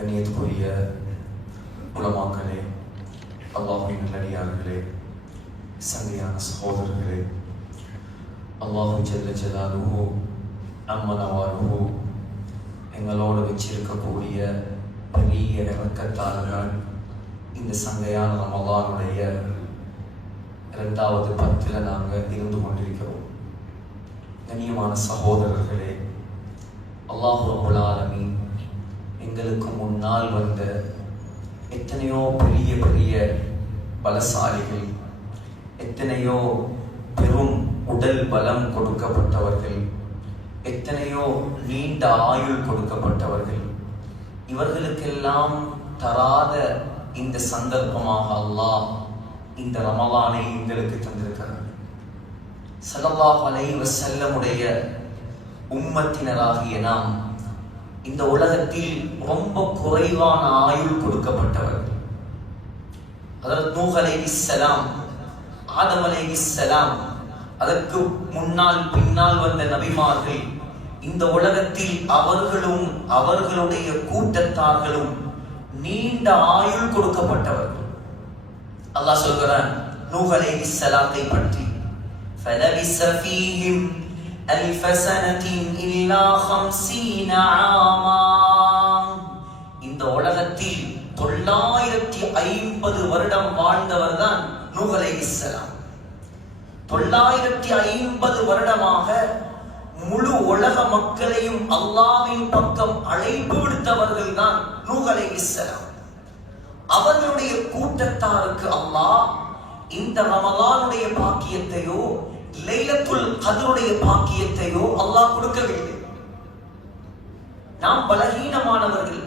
கண்ணியத்துக்குரிய உலமாக்களே, அல்லாஹுவின் நல்லடியார்களே, சங்கையான சகோதரர்களே, அல்லாஹு ஜல்ல ஜலாலுஹு அம்மனவாலுஹு எங்களோடு வச்சிருக்கக்கூடிய பெரிய இறக்கத்தாளர்கள் இந்த சங்கையான ரமலானுடைய 2வது 10ல் நாங்கள் இருந்து கொண்டிருக்கிறோம். கண்ணியமான சகோதரர்களே, அல்லாஹ் ரப்புல் ஆலமீன் எங்களுக்கு முன்னால் வந்த எத்தனையோ பெரிய பெரிய பலசாலிகள், எத்தனையோ பெரும் உடல் பலம் கொடுக்கப்பட்டவர்கள், எத்தனையோ நீண்ட ஆயுள் கொடுக்கப்பட்டவர்கள், இவர்களுக்கெல்லாம் தராத இந்த சந்தர்ப்பமாக அல்லாஹ் இந்த ரமலானை எங்களுக்கு தந்திருக்கிறார். ஸல்லல்லாஹு அலைஹி வஸல்லமுடைய உம்மத்தினராகிய நாம் இந்த உலகத்தில் ரொம்ப குறைவான ஆயுள் கொடுக்கப்பட்டவர்கள். ஹஜ்ரத் நூஹ் அலைஹிஸ்ஸலாம், ஆதம் அலைஹிஸ்ஸலாம், அதற்கு முன்னால் பின்னால் வந்த நபிமார்கள், இந்த உலகத்தில் அவர்களும் அவர்களுடைய கூட்டத்தார்களும் நீண்ட ஆயுள் கொடுக்கப்பட்டவர்கள். அல்லாஹ் சொல்கிறான் நூஹ் அலைஹிஸ்ஸலாத்தை பற்றி, فَلَبِثَ فِيهِمْ أَلْفَ سَنَةٍ إِلَّا 50 عَامًا. இந்த உலகத்தில் 950 வருடம் வாழ்ந்தவர் தான் நூஹ் அலைஹிஸ்ஸலாம். 950 வருடமாக முழு உலக மக்களையும் அல்லாஹ்வின் பக்கம் அழைப்பு விடுத்தவர்கள் தான் நூஹ் அலைஹிஸ்ஸலாம். அவர்களுடைய கூட்டத்தாருக்கு அல்லாஹ் இந்த ரமலானுடைய பாக்கியத்தையோ லைலத்துல் கத்ருடைய பாக்கியத்தையோ அல்லாஹ் கொடுக்கவில்லை. நாம் பலகீனமானவர்கள்.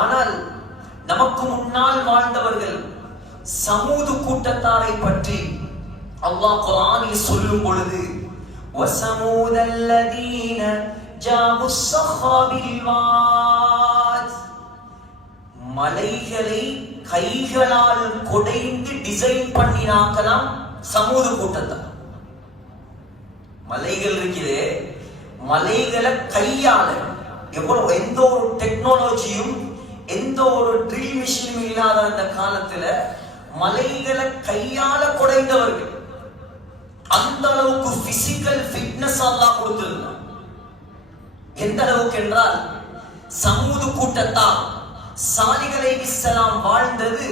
ஆனால் நமக்கு முன்னால் வாழ்ந்தவர்கள் சமூது கூட்டத்தாரை பற்றி அல்லாஹ் குர்ஆனில் சொல்லும் பொழுது, وَثَمُودَ الَّذِينَ جَابُوا الصَّخْرَ بِالْوَادِ, மலைகளை கைகளால் கொடைந்து டிசைன் பண்ணினாக்கலாம் சமூது கூட்டத்தார். மலைகள் இருக்குது, மலைகளை கையால, எவ்வளவு எந்த ஒரு டெக்னாலஜியும் எந்த ஒரு ட்ரில் மிஷினும் இல்லாத அந்த காலத்துல மலைகளை கையால கொடைந்தவர்கள். அந்த அளவுக்கு பிசிக்கல் ஃபிட்னஸ் அல்லாஹ் கொடுத்திருந்தார். எந்த அளவுக்கு என்றால் சமூது கூட்டத்தார் சாலிஹ் அலைஹிஸ்ஸலாம் வாழ்ந்தது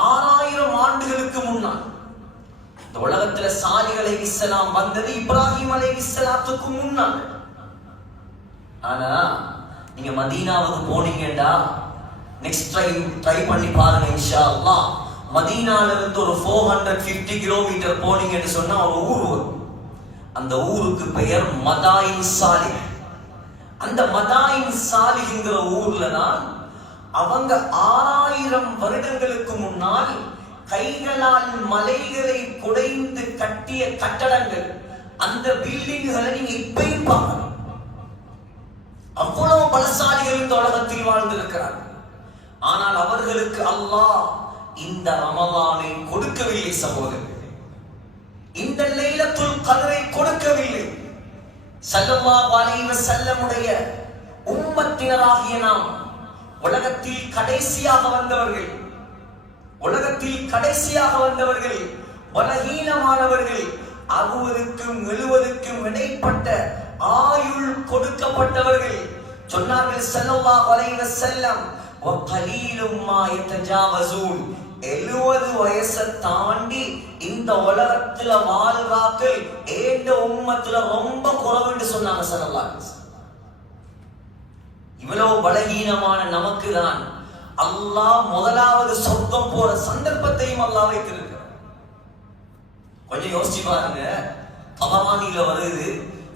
6000 ஆண்டுகளுக்கு முன்னால். இந்த உலகத்துல சாலிஹ் அலைஹிஸ்ஸலாம் வந்தது இப்ராஹிம் அலைஹிஸ்ஸலாத்துக்கு முன்னால். ஆனா நீங்க மதீனாவுக்கு போனீங்கடா, நெக்ஸ்ட் ட்ரை பண்ணி பாருங்க இன்ஷா அல்லாஹ். மதீனால இருந்து ஒரு 450 கிலோமீட்டர் போனீங்கன்னு சொன்னா ஒரு ஊர் வரும். அந்த ஊருக்கு பெயர் மதாயின் சாலிஹ். அந்த மதாயின் சாலிஹ்ங்கிற ஊர்ல தான் அவங்க 6000 வருடங்களுக்கு முன்னால் கைகளால் மலைகளை குடைந்து கட்டிய கட்டடங்கள், அந்த பில்டிங்குகளை நீங்க இப்பயும் பார்க்கணும். அவ்வளவு பலசாலிகள் இந்த உலகத்தில் வாழ்ந்திருக்கிறார்கள். ஆனால் அவர்களுக்கு அல்லாஹ் இந்த ரமலானை கொடுக்கவில்லை சகோதரர்களே. இந்த லைலத்துல் கத்ரை கொடுக்கவில்லை. ஸல்லல்லாஹு அலைஹி வஸல்லமுடைய உம்மத்தினராகிய நாம் உலகத்தில் கடைசியாக வந்தவர்கள், உலகத்தில் கடைசியாக வந்தவர்கள், பலகீனமானவர்கள், 60க்கும் 70க்கும் இடைப்பட்ட ஆயுள் கொடுக்கப்பட்டவர்கள். சொன்னார்கள் ஸல்லல்லாஹு அலைஹி வஸல்லம், வகலீலும் மா யதஜாவஸூன், 70 வயசை தாண்டி இந்த உலகத்துல வாழ்றாக்கள் ஏண்ட உம்மத்துல ரொம்ப குறைவுன்னு சொன்னாங்க ஸல்லல்லாஹு அலைஹி வஸல்லம். இவ்வளவு பலகீனமான நமக்கு தான் அல்லாஹ் முதலாவது சொர்க்கம் போற சந்தர்ப்பத்தையும் அல்லாஹ் வைத்திருக்கிறார். கொஞ்சம் யோசிச்சு பாருங்க. தபரானில வருது,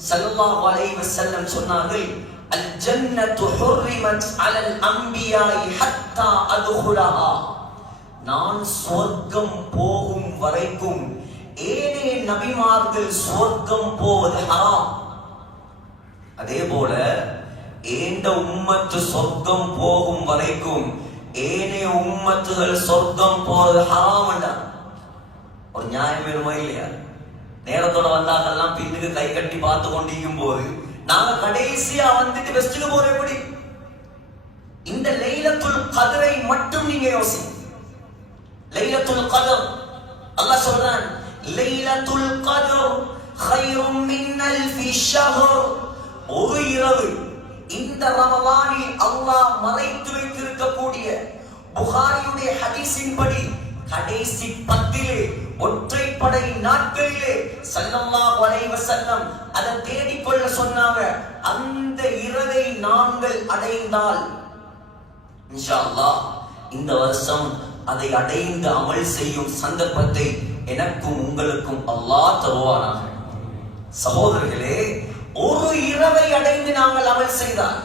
ஸல்லல்லாஹு அலைஹி வஸல்லம் சொன்னார்கள், அல் ஜன்னத்து ஹுர்ரிமத் அலல் அன்பியாஇ ஹத்தா அத்குலஹா, நான் சொர்க்கம் போகும் வரைக்கும் ஏனைய நபிமார்கள் சொர்க்கம் போவது ஹராம். அதே போல ஏண்ட உம்மத்து சொர்க்கம் போகும் வரைக்கும் ஏனைய உம்மத்துகள் சொர்க்கம் போறது ஹராம். ஒரு நியாயம் வேணுமா இல்லையா? நேரத்தோட வந்தாங்கெல்லாம் பின்னுக்கு கை கட்டி பார்த்து கொண்டிருக்கும் போது நாங்க கடைசியா வந்துட்டு வெஸ்டுக்கு போற எப்படி? இந்த கத்ரை மட்டும் நீங்க யோசிங்க. லைலத்துல் கத்ர் அல்லாஹ் சொல்றான், லைலத்துல் கத்ர் கைரும் மின் அல்ஃபி ஷஹர். ஒரு இரவு இந்த ரமலானில் அல்லாஹ் மறைத்து வைத்திருக்கக்கூடிய புகாரியுடைய ஹதீஸின்படி கடைசி 10 ஒற்றைப்படை நாட்களிலே ஸல்லல்லாஹு அலைஹி வஸல்லம் அதை தேடிக்கொள்ள சொன்னாங்க. அந்த இரவை நாங்கள் அடைந்தால் இன்ஷா அல்லாஹ் இந்த வருஷம் அதை அடைந்து அமல் செய்யும் சந்தர்ப்பத்தை எனக்கும் உங்களுக்கும் அல்லாஹ் தருவானாக. சகோதரர்களே, ஒரு இரவை அடைந்து நாங்கள் அமல் செய்தால்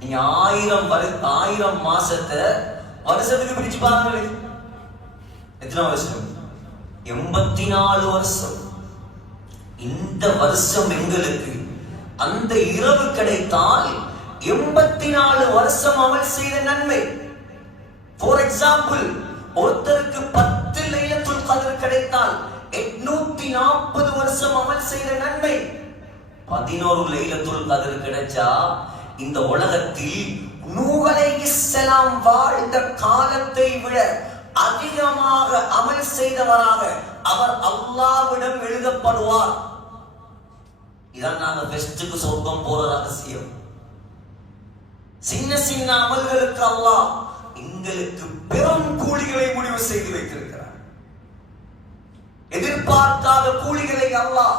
நீங்க 1000 மாசத்தை வருஷத்துக்கு பிரிச்சு பாருங்களே. எத்தனை வருஷம்? 84 வருஷம். இந்த வருஷம் எங்களுக்கு அந்த இரவு கிடைத்தால் 84 வருஷம் அமல் செய்த நன்மை. ஃபார் எக்ஸாம்பிள், ஒருத்தருக்கு 10 லைலத்துல் கத்ர் கிடைத்தால் 840 வருஷம் அமல் செய்த நன்மை. 11 லைலத்துல் கத்ர் கிடைச்சா இந்த உலகத்தில் நூஹ் அலைஹிஸ்ஸலாம் வாழ்ந்த காலத்தை விட அதிகமாக அமல் செய்தவராக அவர் அல்லாஹ்விடம் எழுதப்படுவார். இதான் நாங்க பெஸ்டுக்கு சொர்க்கம் போற ரகசியம். சின்ன சின்ன அமல்களுக்கு அல்லாஹ் எங்களுக்கு பெரும் கூலிகளை முடிவு செய்து வைத்திருக்கிறார். எதிர்பார்க்காத கூலிகளை அல்லாஹ்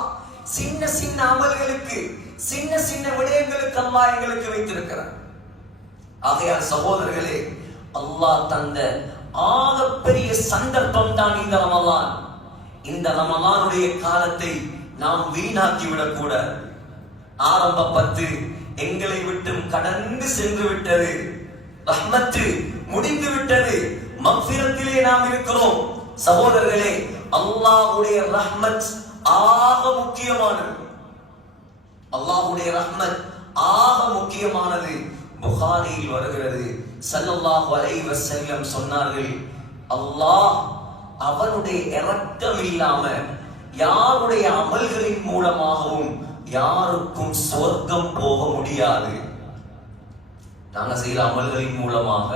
சின்ன சின்ன அமல்களுக்கு, சின்ன சின்ன விடயங்களுக்கு அல்லாஹ் எங்களுக்கு வைத்திருக்கிறார். ஆகையால் சகோதரர்களே, அல்லாஹ் தந்த ஆகப்பெரிய சந்தர்ப்பம் தான் இந்த ரமலான். இந்த ரமலானுடைய காலத்தை நாம் வீணாக்கி விடக்கூடாது. ஆரம்ப 10 எங்களை விட்டும் கடந்து சென்று விட்டது. ரஹ்மத்து முடிந்து விட்டது. மக்ஃபிரத்திலே நாம் இருக்கிறோம். சகோதரர்களே, அல்லாஹ்வுடைய ரஹ்மத் ஆக முக்கியமானது. அல்லாஹ்வுடைய ரஹ்மத் ஆக முக்கியமானது. புகாரியில் வருகிறது, ஸல்லல்லாஹு அலைஹி வஸல்லம் சொன்னார்கள், அல்லாஹ் அவனுடைய இரக்கம் இல்லாம யாருடைய அமல்களின் மூலமாகவும் யாருக்கும் சொர்க்கம் போக முடியாது. நாங்க செய்யற அமல்களின் மூலமாக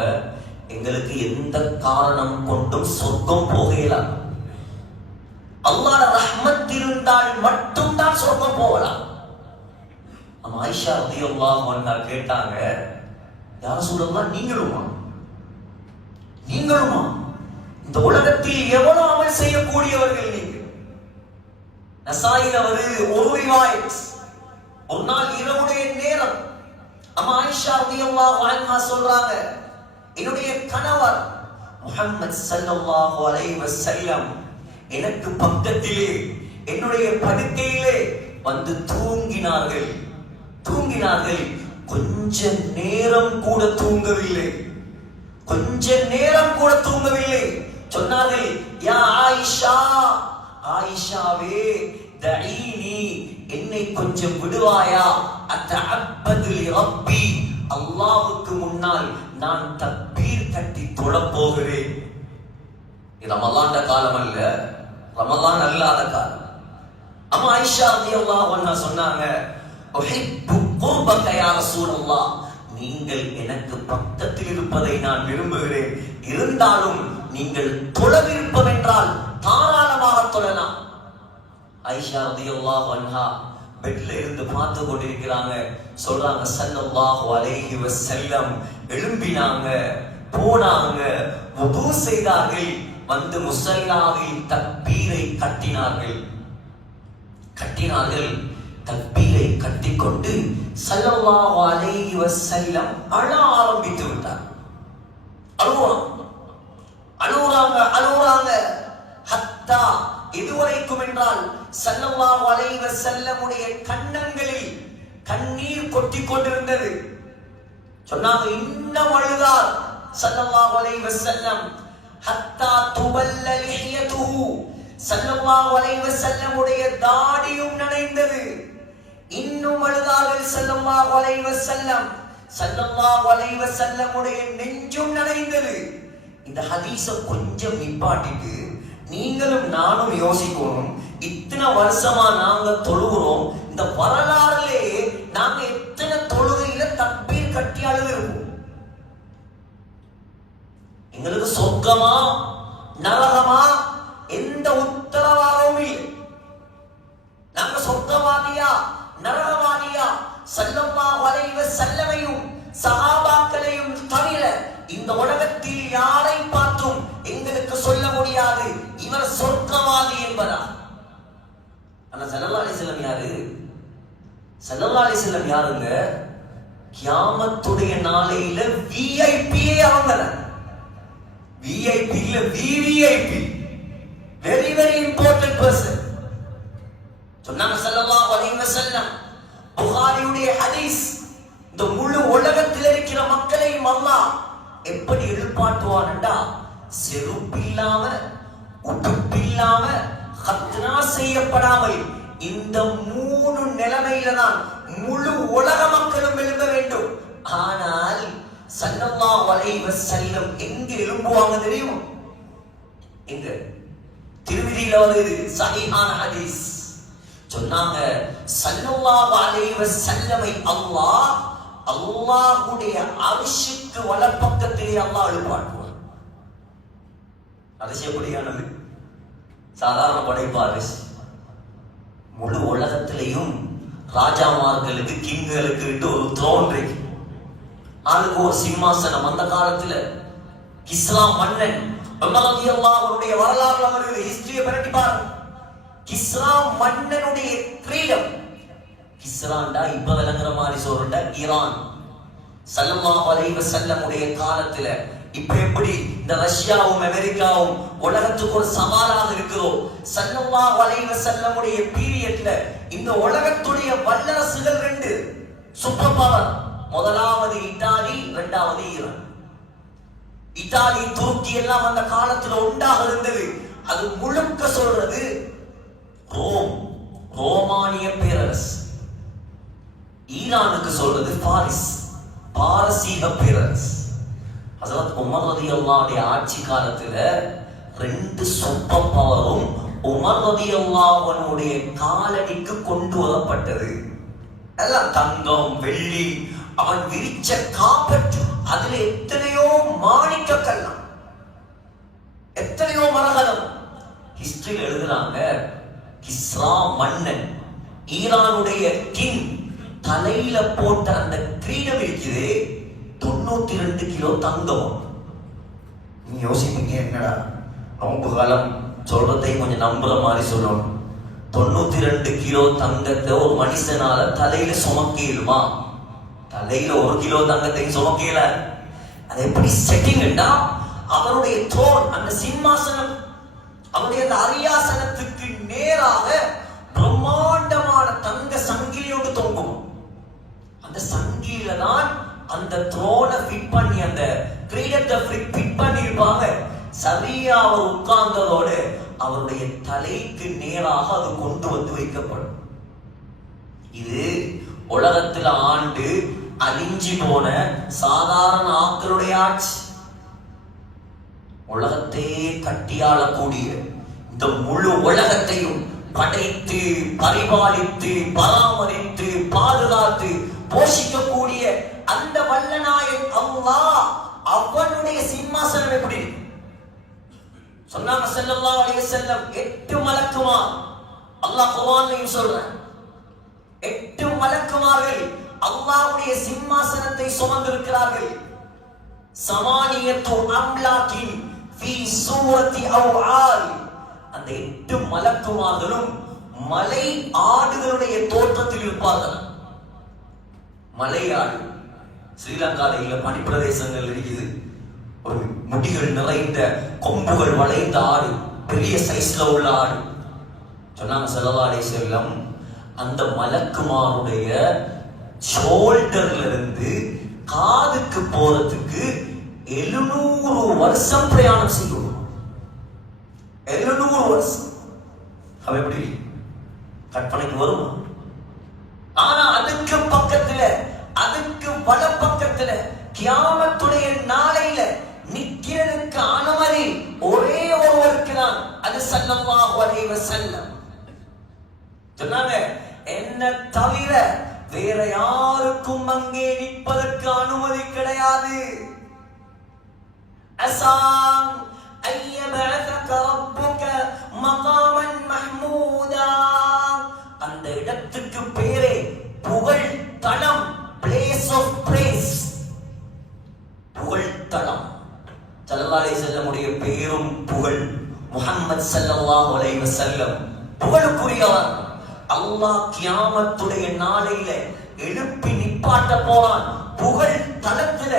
எங்களுக்கு எந்த காரணம் கொண்டும் சொர்க்கம் போகலாம். அல்லாஹ்வுடைய ரஹ்மத் இருந்தால் மட்டும் தான் சொர்க்கம் போகலாம். ஆயிஷா ரலியல்லாஹு அன்ஹா கேட்டாங்க, யா ரசூலல்லாஹ், நீங்களுமா இந்த உலகத்தில் எவ்வளவு அமல் செய்யக்கூடியவர்கள் நீங்க? நசாயில வருது ஒரு ரிவாயத், ஒரு நாள் இரவுடைய நேரம் அம்மா ஆயிஷா ரலியல்லாஹு அன்ஹா சொல்றாங்க, என்னுடைய கணவர் முஹம்மது ஸல்லல்லாஹு அலைஹி வஸல்லம் எனக்கு பக்கத்திலே என்னுடைய படுக்கையிலே வந்து தூங்கினார்கள். கொஞ்ச நேரம் கூட தூங்கவில்லை. சொன்னார்கள், யா ஆயிஷா, ஆயிஷாவே, தஈனி, என்னை கொஞ்சம் விடுவாயா, அத்தஅப்பது லிரப்பி, அல்லாஹ்வுக்கு முன்னால் நான் தக்பீர் கட்டி தொழப் போகிறேன். இது ரமலான் காலம் அல்ல, ரமலான் அல்லாத காலம். அம்மா ஆயிஷா ரலியல்லாஹு அன்ஹா சொன்னாங்க, உஹிப்பு குர்பக யா ரசூலல்லாஹ், நீங்கள் எனக்கு பக்கத்தில் இருப்பதை நான் விரும்புகிறேன். இருந்தாலும் நீங்கள் தொழ விருப்பம் என்றால் தாராளமாக தொழலாம். ஆயிஷா ரலியல்லாஹு அன்ஹா பெட்ல இருந்து பார்த்து கொண்டிருக்கிறாங்க. சொல்றாங்க, ஸல்லல்லாஹு அலைஹி வஸல்லம் எழும்பினாங்க, போனாங்க, வுது செய்தார்கள், வந்து முஸல்லாவில் தக்பீரை கட்டினார்கள். தக்பீரை கட்டிக்கொண்டு ஸல்லல்லாஹு அலைஹி வஸல்லம் அழ ஆரம்பித்து விட்டார். அழுறாங்க. ஹத்தா, இதுவரைக்கும் என்றால் ஸல்லல்லாஹு அலைஹி வஸல்லமுடைய கண்ணங்களில் கண்ணீர் கொட்டிக் கொண்டிருந்தது. சொன்னாங்க, இன்னும் அழுதார் ஸல்லல்லாஹு அலைஹி வஸல்லம். ஹத்தா துபல்ல லிஹியதுஹு, ஸல்லல்லாஹு அலைஹி வஸல்லமுடைய தாடியும் நனைந்தது. இன்னும் அழுதார்கள் ஸல்லல்லாஹு அலைஹி வஸல்லம். ஸல்லல்லாஹு அலைஹி வஸல்லமுடைய நெஞ்சும் நனைந்தது. இந்த ஹதீஸ கொஞ்சம் நிப்பாட்டிட்டு நீங்களும் நானும் யோசிக்கணும். இத்தனை வருஷமா நாங்க தொழுகிறோம், இந்த வரலாறுலேயே நாங்க எத்தனை தொழுகையில தக்பீர் கட்டி அழுதிருப்போம்? எங்களுக்கு சொர்க்கமா நரகமா எந்த உத்தரவாதமும் இல்லை. நாங்க சொர்க்கவாதியா நரகவாதியா ஸல்லல்லாஹு அலைஹி வஸல்லமையும் சஹாபாக்களையும் தவிர இந்த உலகத்தில் யாரை பார்த்தும் எங்களுக்கு சொல்ல முடியாது இவர் சொர்க்கவாதி என்பதா. ஆனா ஸல்லல்லாஹு அலைஹி வஸல்லம் யாரு? ஸல்லல்லாஹு அலைஹி வஸல்லம் யாருங்க? கியாமத்துடைய நாளையில விஐபியே அவங்க. விஐபி இல்ல, VVIP, very very important person. சொன்னாங்க ஸல்லல்லாஹு அலைஹி வஸல்லம், புகாரியுடைய ஹதீஸ், இந்த முழு உலகத்தில் இருக்கிற மக்களையும் அல்லாஹ் எப்படி எழுப்பாட்டுவான்டா, செருப்பில்லாம உடுப்பில்லாம ஹத்னா செய்யப்படாமல் இந்த 3 நிலைமையில தான் முழு உலக மக்களும் எழும்ப வேண்டும். ஆனால் ஸல்லல்லாஹு அலைஹி வஸல்லம் எங்க எழும்புவாங்க தெரியும்? எங்க? திருமதியில வருது சஹீஹான ஹதீஸ். சொன்னாங்க ஸல்லல்லாஹு அலைஹி வஸல்லமை அல்லாஹ்வுடைய அர்ஷுக்கு வலப்பக்கத்திலே அல்லாஹ் எழுப்பாட்டுவார். அதிசயப்படியானது, சாதாரண படைப்பாரு. முழு உலகத்திலையும் ராஜாமார்களுக்கு கிங்களுக்கு ஒரு த்ரோன் இருக்கு, அதுக்கு ஒரு சிம்மாசனம். அந்த காலத்துல கிஸ்ரா மன்னன் உமர் ரலியல்லாஹு அன்ஹுடைய வரலாறுல வருது, ஹிஸ்டரியை பரட்டி பாருங்க. கிஸ்ரா மன்னனுடைய கிரீடம், கிஸ்ராண்டா இப்ப விளங்குற மாதிரி சொல்றா ஈரான். ஸல்லல்லாஹு அலைஹி வஸல்லம் உடைய காலத்துல இப்ப எப்படி இந்த ரஷ்யாவும் அமெரிக்காவும் உலகத்துக்கு ஒரு சவாலாக இருக்கிறோம், ஸல்லல்லாஹு அலைஹி வஸல்லம் உடைய பீரியட்ல இந்த உலகத்துடைய வல்லரசுகள் 2 சூப்பர் பவர். முதலாவது இத்தாலி, இரண்டாவது ஈரான். இத்தாலி துருக்கி எல்லாம் அந்த காலத்துல உண்டாக இருந்தது. அது முழுக்க சொல்றது ரோம், ரோமானிய பேரரசு. ஈரானுக்கு சொல்றது பாரிஸ், பாரசீக பேரரசு. ஹஜ்ரத் உமர் ரலியல்லாஹு அன்ஹு ஆட்சி காலத்துல 2 சூப்பர் பவரும் உமர் ரலியல்லாஹு அன்ஹுடைய காலடிக்கு கொண்டு வரப்பட்டது. எல்லாம் தங்கம் வெள்ளி, அவன் விரிச்ச காப்பட், அதுல எத்தனையோ மாணிக்க கல்லாம், எத்தனையோ மரகதம். ஹிஸ்டரி எழுதுறாங்க, கிஸ்ரா மன்னன் ஈரானுடைய கிங் தலையில போட்ட அந்த கிரீடம் இருக்குது 92 கிலோ தங்கம். நீ யோசிப்பீங்க, என்னடா ரொம்ப காலம் சொல்றதை கொஞ்சம் நம்புற மாதிரி சொல்லணும். 92 கிலோ தங்கத்தை ஒரு மனுஷனால தலையில சுமக்கிடுமா? தலையில 1 கிலோ தங்கத்தையும் சுமக்கல. அது எப்படி செட்டிங்னா, அவருடைய த்ரோன், அந்த சிம்மாசனம், அவருடைய அந்த அரியாசனத்துக்கு நேராக பிரம்மாண்டமான தங்க சங்கிலியோடு தொங்கும். அந்த சங்கிலியில தான் அந்த த்ரோனை ஃபிட் பண்ணி, அந்த கிரீடத்தை ஃபிட் பண்ணி இருப்பாங்க. சரியா அவர் உட்கார்ந்ததோடு அவருடைய தலைக்கு நேராக அது கொண்டு வந்து வைக்கப்படும். இது உலகத்துல ஆண்டு அழிஞ்சி போன சாதாரண ஆட்களுடைய ஆட்சி. உலகத்தையே கட்டியாளக்கூடிய, இந்த முழு உலகத்தையும் படைத்து பரிபாலித்து பராமரித்து பாதுகாத்து போஷிக்கக்கூடிய அந்த வல்லநாயன் அல்லாஹ், அவனுடைய சிம்மாசனம் எப்படி சொன்னாங்க ஸல்லல்லாஹு அலைஹி வஸல்லம்? 8 மலக்குமார். அல்லாஹ் குர்ஆன்லயும் சொல்றான், 8 மலக்குமார்கள் அல்லாஹ்வுடைய சிம்மாசனத்தை சுமந்திருக்கிறார்கள். சமானியத்து அம்லாக்கின் ஃபீ சூரத்தி அவ்ஆல். அந்த 8 மலக்குமார்களும் மலை ஆடுகளுடைய தோற்றத்தில் இருப்பார்கள். மலை ஆடு ஸ்ரீலங்காவில பனிப்பிரதேசங்கள் இருக்குது, ஒரு முடிகள் நிறைந்த கொம்புகள் வளைந்த ஆடு, பெரிய சைஸ்ல உள்ள ஆடு. சொன்னாங்க ஸல்லல்லாஹு அலைஹி வஸல்லம், அந்த மலக்குமாருடைய ஷோல்டர்ல இருந்து காதுக்கு போறதுக்கு 700 வருஷம் பிரயாணம் செய்யும். 700 வருஷம். அவ எப்படி கற்பனைக்கு வருமா? ஆனா அதுக்கு பக்கத்துல, அதுக்கு வலப்பக்கத்துல கியாமத்துடைய நாளையில நிக்கிறதுக்கு அனுமதி ஒரே ஒருவருக்கு தான், அது ஸல்லல்லாஹு அலைஹி வஸல்லம். சொன்னாங்க, என்ன தவிர வேற யாருக்கும் அங்கே நிற்பதற்கு அனுமதி கிடையாது. அஸா அய்யபஅஸக ரப்புக மகாமன் மஹ்மூதா. அந்த இடத்துக்கு பேரே புகழ் தலம், பிளேஸ் ஆஃப் பிரேஸ், புகழ் தலம். ஸல்லல்லாஹு அலைஹி வஸல்லமுடைய பேரும் புகழ். முஹம்மது ஸல்லல்லாஹு அலைஹி வஸல்லம் புகழுக்குரியவர். அல்லாஹ் கியாமத்துடைய நாளையில எழுப்பி நிப்பாட்ட போறான். புகழ் தலத்துல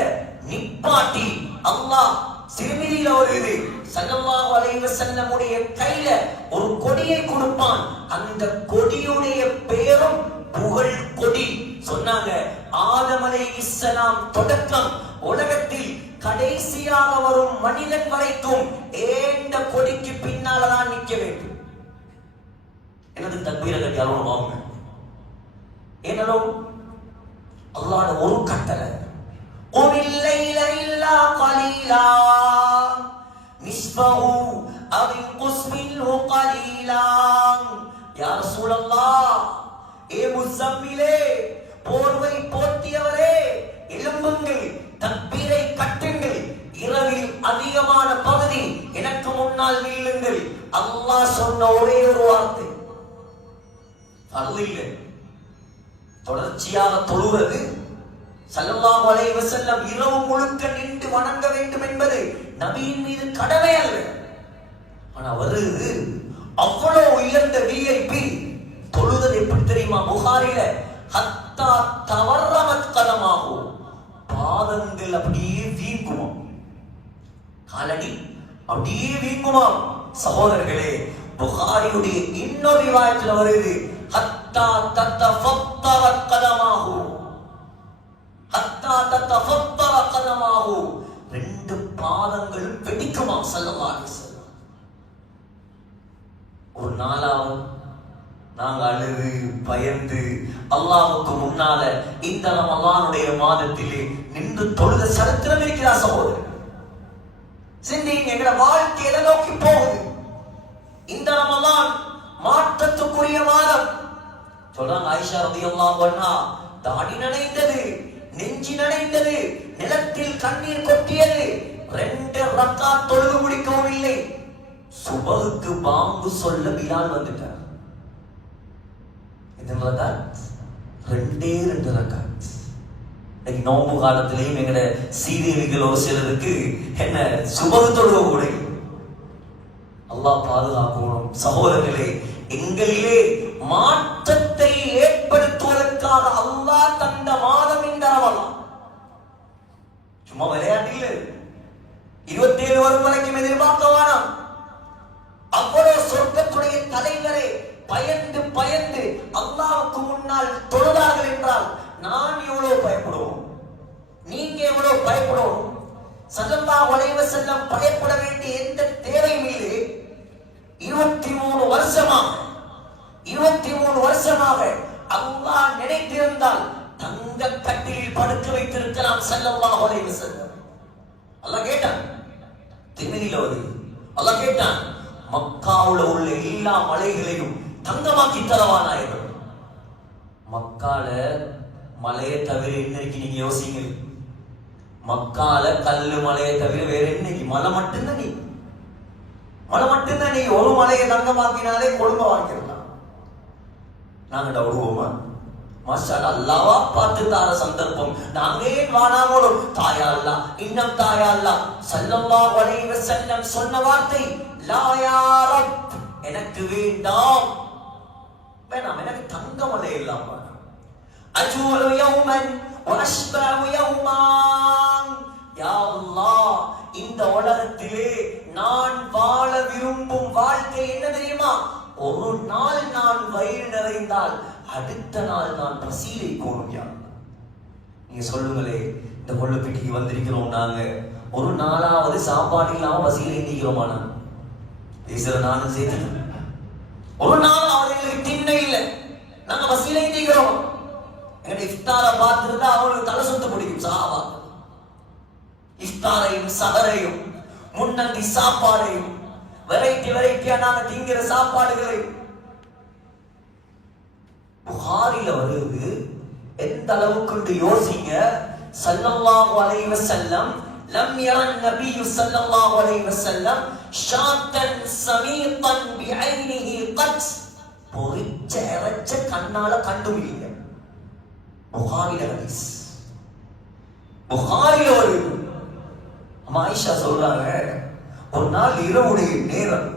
நிப்பாட்டி அல்லாஹ் சிறுமியில வருது. ஸல்லல்லாஹு அலைஹி வஸல்லமுடைய கையில ஒரு கொடியை கொடுப்பான். அந்த கொடியுடைய பேரும் புகழ் கொடி. சொன்னாங்க, ஆதம் அலைஹிஸ்ஸலாம் தொடக்கம் உலகத்தில் கடைசியாக வரும் மனிதன் வரைக்கும் ஏண்ட கொடிக்கு பின்னால்தான் நிற்க வேண்டும். எனது தக்பீர கட்டி அருள் வாங்க. ஏனோ அல்லாஹ்வுடைய ஒரு கட்டளை, குமில் லைல இல்லா கலீலா நிஸ்ஃபஹு அவ் இன்குஸ் மின்ஹு கலீலா. யா ரசூலல்லாஹ், ஏ முஸம்மிலே, போர்வை போர்த்தியவரே, எழும்புங்கள், தக்பீரை கட்டுங்கள், இரவில் அதிகமான பகுதி எனக்கு முன்னால் நில்லுங்கள். அல்லாஹ் சொன்ன ஒரே ஒரு வார்த்தை, இல்லை தொடர்ச்சியாக தொழுவது. ஸல்லல்லாஹு அலைஹி வஸல்லம் இரவு முழுக்க நின்று வணங்க வேண்டும் என்பது நபியின் மீது கடமை அல்ல. ஆனா வருது அவ்வளவு உயர்ந்த விஐபி தொழுவது எப்படி தெரியுமா? புகாரில ஹத்தா தவர்ரமத் கதமாகும், பாதங்கள் அப்படியே வீங்குமாம், காலடி அப்படியே வீங்குமாம். சகோதரர்களே, புகாரியுடைய இன்னொரு ரிவாயத்துல வருது, ஹத்தா தத்தஃபத்தர கதமாஹு, ஹத்தா தத்தஃபத்தர கதமாஹு, ரெண்டு பாதங்களும் வெடிக்குமாம். ஸல்லல்லாஹு அலைஹி வஸல்லம். ஒரு நாளாவது நாங்க அழுது பயந்து அல்லாஹ்வுக்கு முன்னால இந்த ரமலானுடைய மாதத்திலே நின்று தொழுத சரித்திரம் இருக்கிறா. சகோதரர், சிந்திங்க, எங்கட வாழ்க்கை எதை நோக்கி போகுது? இந்த ரமலான் மாற்றத்துக்குரிய மாதம். சொல்றாங்க, ஆயிஷா ரலியல்லாஹு அன்ஹா, தாடி நனைந்தது, நெஞ்சி நனைந்தது, நிலத்தில் கண்ணீர் கொட்டியது, 2 ரக்காத் தொழுது முடிக்கவும் இல்லை. சுபஹுக்கு பாங்கு சொல்ல பிலால் வந்துட்டார். எத்தனை ரக்காத்? 2 ரக்காத். இன்னைக்கு நோம்பு காலத்திலேயும் எங்கட சீதேவிகள் ஒரு சிலருக்கு என்ன சுபஹு தொழுக கூட. அல்லாஹ் பாதுகாக்கணும். சகோதரர்களே, எங்களிலே மாற்றத்தை ஏற்படுத்துவதற்காக அல்லாஹ் தந்த மாதம் இந்த ரமலான். சும்மா விளையாட்டில் 27 வரும் வரைக்கும் எதிர்பார்க்க வேணாம். அவ்வளவு சொர்க்கத்துடைய தலைவரை பயந்து பயந்து அல்லாஹ்வுக்கு முன்னால் தொழுதார்கள் என்றால் நான் எவ்வளவு பயப்படுவோம், நீங்க எவ்வளவு பயப்படுவோம். ஸல்லல்லாஹு அலைஹி வஸல்லம் பயப்பட வேண்டிய எந்த தேவையும் இல்லை. 23 வருஷமாக அல்லாஹ் நினைத்திருந்தால் தங்க கட்டிலில் படுக்க வைத்திருக்கலாம் ஸல்லல்லாஹு அலைஹி வஸல்லம். அல்லாஹ் கேட்டான், திருமதியில வருது, அல்லாஹ் கேட்டான், மக்காவுல உள்ள எல்லா மலைகளையும் தங்கமாக்கி தரவானாயிரம். மக்கால மலையை தவிர இன்னைக்கு நீங்க யோசிங்க, மக்கால கல்லு மலையை தவிர வேற என்னைக்கு மலை மட்டும்தான். நீ மலை மட்டும்தான். நீ ஒரு மலையை தங்கமாக்கினாலே கொழும்ப வாங்கிடலாம். நாங்க விடுவோமா? மாஷா அல்லாஹ்வா பார்த்து தார சந்தர்ப்பம். நாங்க ஏன் வானாமோடும்? தாயா அல்லாஹ், இன்னும் தாயா அல்லாஹ். ஸல்லல்லாஹு அலைஹி வஸல்லம் சொன்ன வார்த்தை, லா யா ரப், எனக்கு வேண்டாம், வேணாம், எனக்கு தங்க மலை இல்லாம அஜூலு யௌமன் வ அஷ்பஉ யௌமான். யா அல்லாஹ், இந்த உலகத்திலே நான் வாழ விரும்பும் வாழ்க்கை என்ன தெரியுமா? ஒரு நாள் நான் வயிறு நிறைந்தால் அடுத்த நாள் நான் பசியிலே போகணும். யா நீங்க சொல்லுங்களே, இந்த கொள்ளுப்பட்டிக்கு வந்திருக்கிறோம், நாங்க ஒரு நாளாவது சாப்பாடு இல்லாம பசியில எந்திக்கிறோமா? நான் பேசுற நானும் சரி, ஒரு நாள் அவர்களுக்கு திண்ண இல்லை, நாங்க பசியில எந்திக்கிறோம். எங்க இஃப்தார பார்த்துருந்தா அவங்களுக்கு தலை சுத்து பிடிக்கும். சாவா இஃப்தாரையும் சஹரையும் முன்னந்தி சாப்பாடையும் வெரைட்டியா நாங்க திங்கிற சாப்பாடுகளை புகாரில வருது. எந்த அளவுக்கு யோசிங்க. ஸல்லல்லாஹு அலைஹி வஸல்லம் லம் யரன் நபியு ஸல்லல்லாஹு அலைஹி வஸல்லம் ஷாத்தன் ஸமீதன் பிஐனிஹி கத். பொரிச்ச இறைச்ச கண்ணால கண்டும் இல்ல. புகாரில ஹதீஸ். புகாரில ஒரு ஆயிஷா சொல்றாங்க, ஒரு நாள் இரவுடைய நேரம்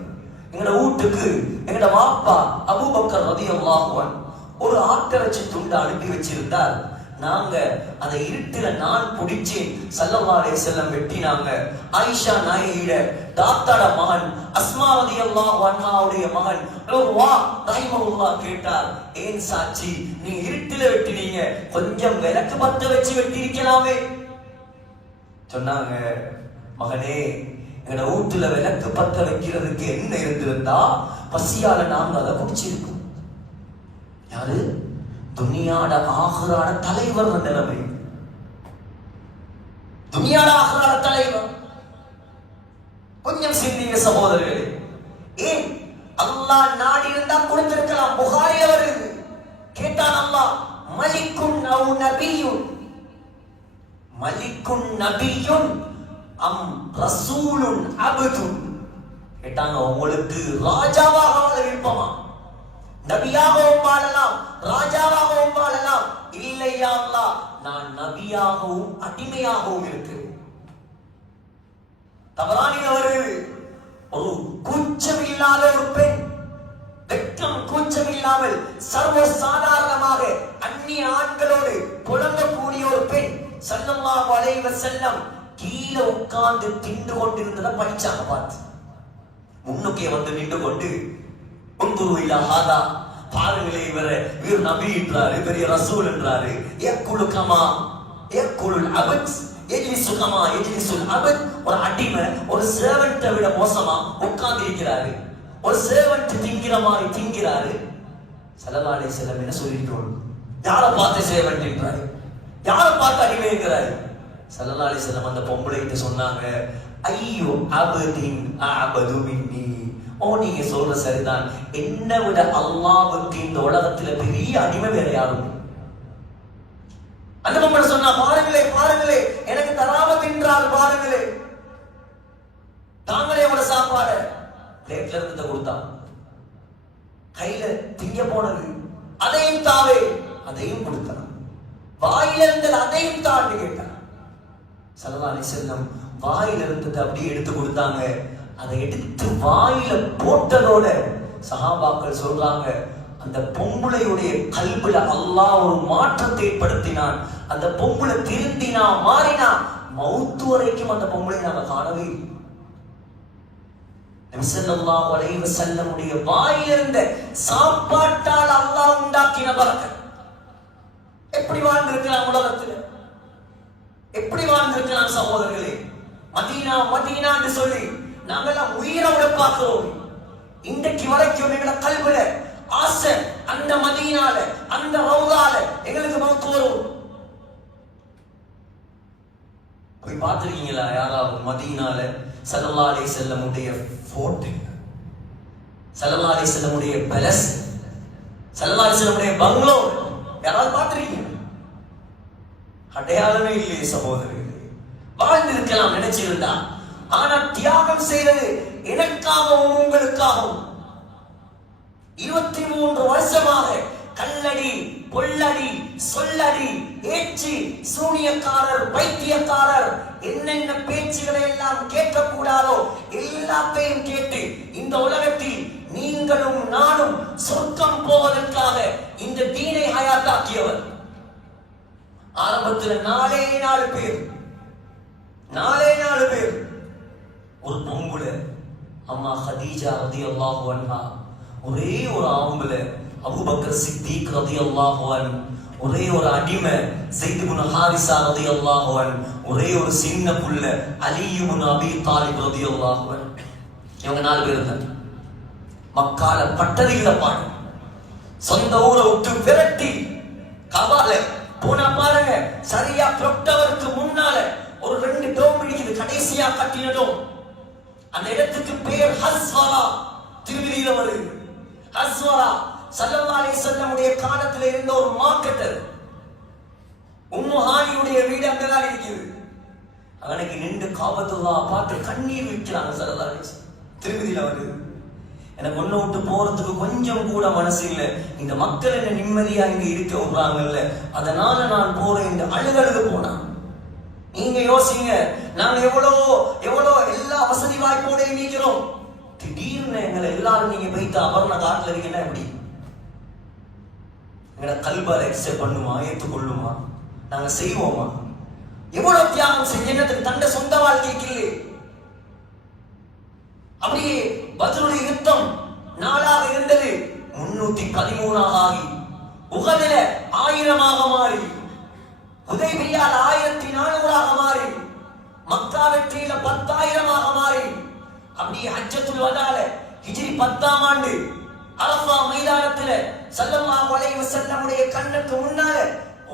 எங்கட வீட்டுக்கு எங்கட வாப்பா அபூபக்கர் ரலியல்லாஹு அன்ஹு ஒரு ஆட்டிறைச்சி துண்டு அனுப்பி வச்சிருந்தார். நாங்க அதை இருட்டுல நான் பிடிச்சி ஸல்லல்லாஹு அலைஹி வஸல்லம் வெட்டினாங்க. ஆயிஷா நாயகியோட தாத்தாட மகன் அஸ்மா ரலியல்லாஹு அன்ஹாவுடைய மகன் ருவா ரஹிமஹுல்லாஹ் கேட்டார், ஏன் சாட்சி நீ இருட்டுல வெட்டினீங்க, கொஞ்சம் விளக்கு பத்த வச்சு வெட்டிருக்கலாமே. சொன்னாங்க, மகனே எங்கட வீட்டுல விளக்கு பத்த வைக்கிறதுக்கு என்ன இருந்திருந்தா பசியால நாங்க அதை குடிச்சிருக்கோம். யாரு? துனியாட ஆகிரான தலைவர் நிலைமை. துனியாட ஆகிரான தலைவர். கொஞ்சம் சிந்திங்க சகோதரர்களே. ஏன் அல்லாஹ் நாடி இருந்தா கொடுத்திருக்கலாம். புகாரில வருது, கேட்டான் அல்லாஹ், மலிக்குன் அவ் நபியுன், மலிக்குன் நபியுன் அம் ரசூலுன் அப்துன். கேட்டாங்க, உங்களுக்கு ராஜாவாக வாழ விருப்பமா? நபியாகவும் வாழலாம், ராஜாவாகவும் வாழலாம். இல்லையா அல்லாஹ், நான் நபியாகவும் அடிமையாகவும் இருக்கிறேன். தபரானில் வருகிறது, ஒரு கூச்சம் இல்லாத ஒரு பெண், வெட்கம் கூச்சம் இல்லாமல் சர்வ சாதாரணமாக அந்நிய ஆண்களோடு புலங்கக்கூடிய ஒரு பெண் ஸல்லல்லாஹு அலைஹி வஸல்லம் கீழே உட்கார்ந்து திண்டு கொண்டிருந்ததை படிச்சாங்க. பார்த்து முன்னுக்கே வந்து நின்று கொண்டு உன்துரு இலா ஹாதா, பாருங்களே இவர் நபி என்றாரு, பெரிய ரசூல் என்றாரு. யக்குலு கமா யக்குலுல் அபத் யஜ்லிசு கமா யஜ்லிசுல் அபத். ஒரு அடிமை ஒரு சேவன்ட்டை விட மோசமா உட்கார்ந்து இருக்கிறாரு. ஒரு சேவன்ட் திங்கிற மாதிரி திங்கிறாரு. ஸல்லல்லாஹு அலைஹி வஸல்லம் என்ன சொல்லிட்டோம்? யாரை பார்த்து சேவன்ட் என்றாரு, யாரை பார்த்து அடிமை என்கிறாரு? ஸல்லல்லாஹு அலைஹி வஸல்லம் அந்த பொம்பளைகிட்ட சொன்னாங்க, ஐயோ அபதின் அபது மின்னி. ஓ, நீங்க சொல்ற சரிதான், என்னை விட அல்லாஹ்வுக்கு இந்த உலகத்துல பெரிய அடிமை வேற யாரும். அந்த பொம்பளை சொன்னா, பாருங்களே பாருங்களே, எனக்கு தராம தின்றாரு பாருங்களே. தாங்களே அவட சாப்பாடு பிளேட்ல இருந்து கொடுத்தா, கையில திங்க போனது அதையும் தாவே, அதையும் கொடுத்தான். வாயில இருந்தது அதையும் தாண்டி கேட்டான். ஸல்லல்லாஹு அலைஹி வஸல்லம் வாயில இருந்தது அப்படியே எடுத்து கொடுத்தாங்க. அதை எடுத்து வாயில போட்டதோட சஹாபாக்கள் சொல்றாங்க, அந்த பொம்பளையுடைய கல்வில அல்லாஹ் ஒரு மாற்றத்தை ஏற்படுத்தினான். அந்த பொம்பளை திருந்தினா, மாறினா. மௌத்து வரைக்கும் அந்த பொம்பளை நாம காணவே இல்லை. நபி ஸல்லல்லாஹு அலைஹி வஸல்லமுடைய வாயிலிருந்த சாப்பாட்டால் அல்லாஹ் உண்டாக்கின பரக்கத். எப்படி வாழ்ந்திருக்கலாம் உலகத்தில், எப்படி வாழ்ந்திருக்கலாம் சகோதரர்களே. மதீனா மதீனா என்று சொல்லி நாங்கெல்லாம் உயிரை விட பார்க்கிறோம். இன்றைக்கு வரைக்கும் எங்களோட கல்வில ஆசை, அந்த மதீனால அந்த ரவுதால எங்களுக்கு மௌத்து வரும். போய் பார்த்திருக்கீங்களா யாராவது மதீனால ஸல்லல்லாஹு அலைஹி வஸல்லமுடைய போட்டோ, ஸல்லல்லாஹு அலைஹி வஸல்லமுடைய பேலஸ், ஸல்லல்லாஹு அலைஹி வஸல்லமுடைய பங்களோ யாராவது பார்த்திருக்கீங்க? அடையாளமே இல்லையே சகோதரர்களே. வாழ்ந்திருக்கலாம் நினைச்சிருந்தா, ஆனா தியாகம் செய்தது எனக்காகவும் உங்களுக்காகவும். 23 வருஷமாக கல்லடி, பொல்லடி, சொல்லடி, ஏச்சி, சூனியக்காரர், பைத்தியக்காரர், என்னென்ன பேச்சுகளை எல்லாம் கேட்கக்கூடாதோ எல்லாத்தையும் கேட்டு இந்த உலகத்தில் நீங்களும் நானும் சொர்க்கம் போவதற்காக இந்த தீனை ஹயாத்தாக்கியவர். ஆரம்பத்தில் 4 பேர், 4 பேர். ஒரு பொம்புல அம்மா ஹதீஜா ரலியல்லாஹு அன்ஹா, ஒரே ஒரு ஆம்பளை அபூபக்கர் சித்திக் ரலியல்லாஹு அன்ஹு, ஒரே ஒரு அடிமை ஸைத் இப்னு ஹாரிஸா ரலியல்லாஹு அன்ஹு, ஒரே ஒரு சின்ன புள்ள அலி இப்னு அபீ தாலிப் ரலியல்லாஹு அன்ஹு. இவங்க 4 பேர் தான் மக்கால பட்டதில்ல பாடு. சொந்த ஊரை விட்டு விரட்டி கபால போனா பாருங்க, சரியா கிளப்டவருக்கு முன்னால ஒரு 2 டோம் இருக்குது, கடைசியா கட்டினதும். அந்த இடத்துக்கு பேர் ஹஸ்வரா. திருமதியில வருது ஹஸ்வரா. ஸல்லல்லாஹு அலைஹி வஸல்லமுடைய காலத்துல இருந்த ஒரு மார்க்கெட்டர். உம்மு ஹானியுடைய வீடு அங்கதான் இருக்குது. அன்னைக்கு நின்று காபத்துல்லா பார்த்து கண்ணீர் விற்கிறாங்க ஸல்லல்லாஹு அலைஹி வஸல்லம். திருமதியில வருது. எனக்கு ஒண்ணு விட்டு போறதுக்கு கொஞ்சம் கூட மனசு இல்லை. இந்த மக்கள் என்ன நிம்மதியா இங்க இருக்க விடுறாங்கல்ல, அதனால நான் போறேன் என்று அழுது போனான். நீங்க யோசிங்க, நாங்க எவ்வளோ எல்லா வசதி வாய்ப்போட நிக்கிறோம். திடீர்னு எங்களை எல்லாரும் நீங்க போயிட்டு அபர்ண காட்டுல இருக்கீங்கன்னா எப்படி? எங்களை கல்பால எக்ஸெப்ட் பண்ணுமா, ஏற்றுக்கொள்ளுமா? நாங்க செய்வோமா? எவ்வளவு தியாகம் செஞ்சதுக்கு தண்ட சொந்த வாழ்க்கைக்கு இல்லை. அப்படியே பத்ருடைய யுத்தம் நாளாக இருந்தது 313 ஆகி, உஹதில 1000 மாறி, ஹுதைபியால 1400 மாறி, மக்கா வெற்றியில 10,000 மாறி, அப்படியே ஹஜ்ஜத்துல் வதால ஹிஜ்ரி 10ஆம் ஆண்டு அரஃபா மைதானத்துல ஸல்லல்லாஹு அலைஹி வஸல்லமுடைய கண்ணுக்கு முன்னால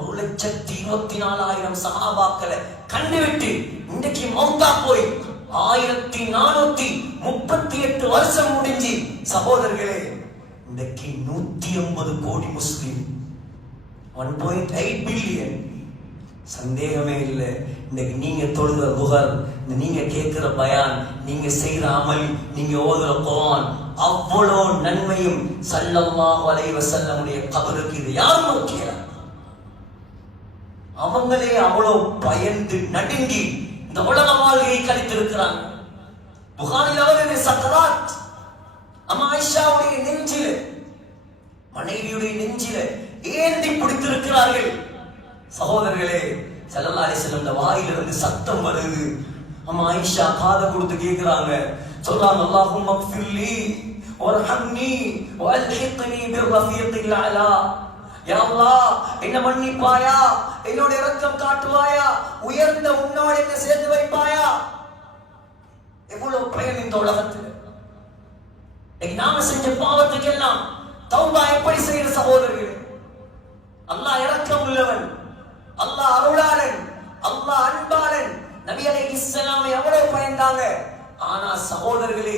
1,24,000 சஹாபாக்களை கண்டுவிட்டு இன்றைக்கு மௌத்தா போய் 1438 வருஷம் முடிஞ்சு சகோதரர்களே, இன்றைக்கு 150 கோடி முஸ்லிம், 1.8 பில்லியன். சந்தேகமே இல்லை. இன்னைக்கு நீங்க தொழுகிற குஹர், நீங்க கேட்கிற பயான், நீங்க செய்யற அமல், நீங்க ஓதுற குர்ஆன், அவ்வளோ நன்மையும் ஸல்லல்லாஹு அலைஹி வஸல்லமுடைய கபருக்கு இது யார் நோக்கிறார்? அவங்களே அவ்வளோ பயந்து நடுங்கி இந்த உலக வாழ்க்கையை கழித்திருக்கிறாங்க. புகாரில் அவருடைய சக்கராத், அம்மா ஆயிஷாவுடைய நெஞ்சில, மனைவியுடைய நெஞ்சில ஏந்தி பிடித்திருக்கிறார்கள். சகோதரர்களே, ஸல்லல்லாஹு அலைஹி வஸல்லம் இந்த வாயிலிருந்து சத்தம் வருது. அம்மா ஆயிஷா காதை கொடுத்து கேட்கிறாங்க, சொல்றாங்க, அல்லாஹும்ம ஃபிர்லி வர்ஹம்னி வல்ஹிக்னி பிர்ரஃபீகில் அலா. யா அல்லாஹ், என்ன மன்னிப்பாயா, என்னோட இரக்கம் காட்டுவாயா, உயர்ந்த உன்னோடு என்ன சேர்த்து வைப்பாயா. எவ்வளவு பயன் இந்த உலகத்தில். நாம செஞ்ச பாவத்துக்கு எல்லாம் தௌபா எப்படி செய்யற சகோதரர்களே? அல்லாஹ் இரக்கம் உள்ளவன், அல்லாஹ் அருளாளன், அல்லாஹ் அன்பாளன். நபி அலைஹிஸ்ஸலாமை எவ்வளவு பயந்தாங்க. ஆனா சகோதரர்களே,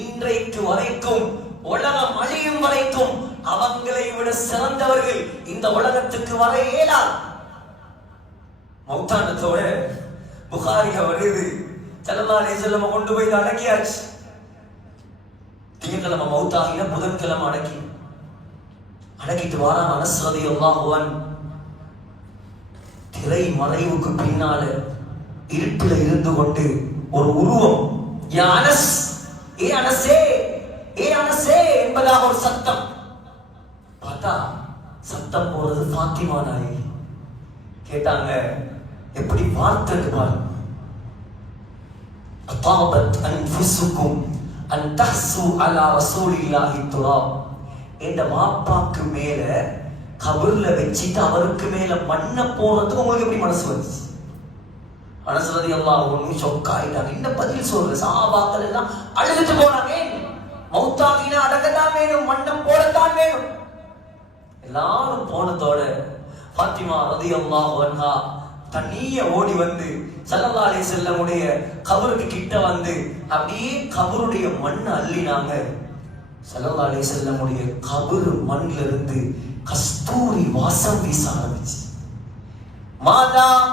இன்றைக்கு வரைக்கும், உலகம் அழியும் வரைக்கும் அவங்களை விட சிறந்தவர்கள் இந்த உலகத்துக்கு வர இயலாது. மௌத்தானத்தோட புகாரில வருது, ஸல்லல்லாஹு அலைஹி வஸல்லம் கொண்டு போய் அடக்கியாச்சு. திங்கட்கிழமை மௌத்தாகின, புதன்கிழமை அடக்கிட்டு வாரான் அனஸ் ரலியல்லாஹு அன்ஹு. திரை மறைவுக்கு பின்னால இருட்டுல இருந்து கொண்டு ஒரு உருவம், யா அனஸ், ஏ அனஸே, ஏ அனஸே என்பதாக ஒரு சத்தம். பார்த்தா சத்தம் போறது ஃபாத்திமா நாயகி. கேட்டாங்க, எப்படி வார்த்தைன்னு பாருங்க. அதாபத் அன்ஃபுசுக்கும் அன் தஹ்சு அலா ரசூலில்லாஹி துராப். இந்த வாப்பாக்கு மேல கபர்ல வச்சிட்டு அவருக்கு மேல மண்ண போறதுக்கு உங்களுக்கு எப்படி மனசு வந்துச்சு? அனஸ் ரலியல்லாஹு அன்ஹு ஷாக் ஆயிட்டாங்க. இந்த பதில் சொல்ற சஹாபாக்கள் எல்லாம் அழுதுட்டு போனாங்க. மௌத்தாகினா அடக்கத்தான் வேணும், மண்ணம் போடத்தான் வேணும். எல்லாரும் போனதோட ஃபாத்திமா ரலியல்லாஹு அன்ஹா தனியா ஓடி வந்து ஸல்லல்லாஹு அலைஹி வஸல்லமுடைய கபருக்கு கிட்ட வந்து அப்படியே கபருடைய மண்ணை அள்ளினாங்க. ஸல்லல்லாஹு அலைஹி வஸல்லமுடைய கபரு மண்ணில இருந்து கஸ்தூரி வாசம் வீச ஆரம்பிச்சு. மாதாம்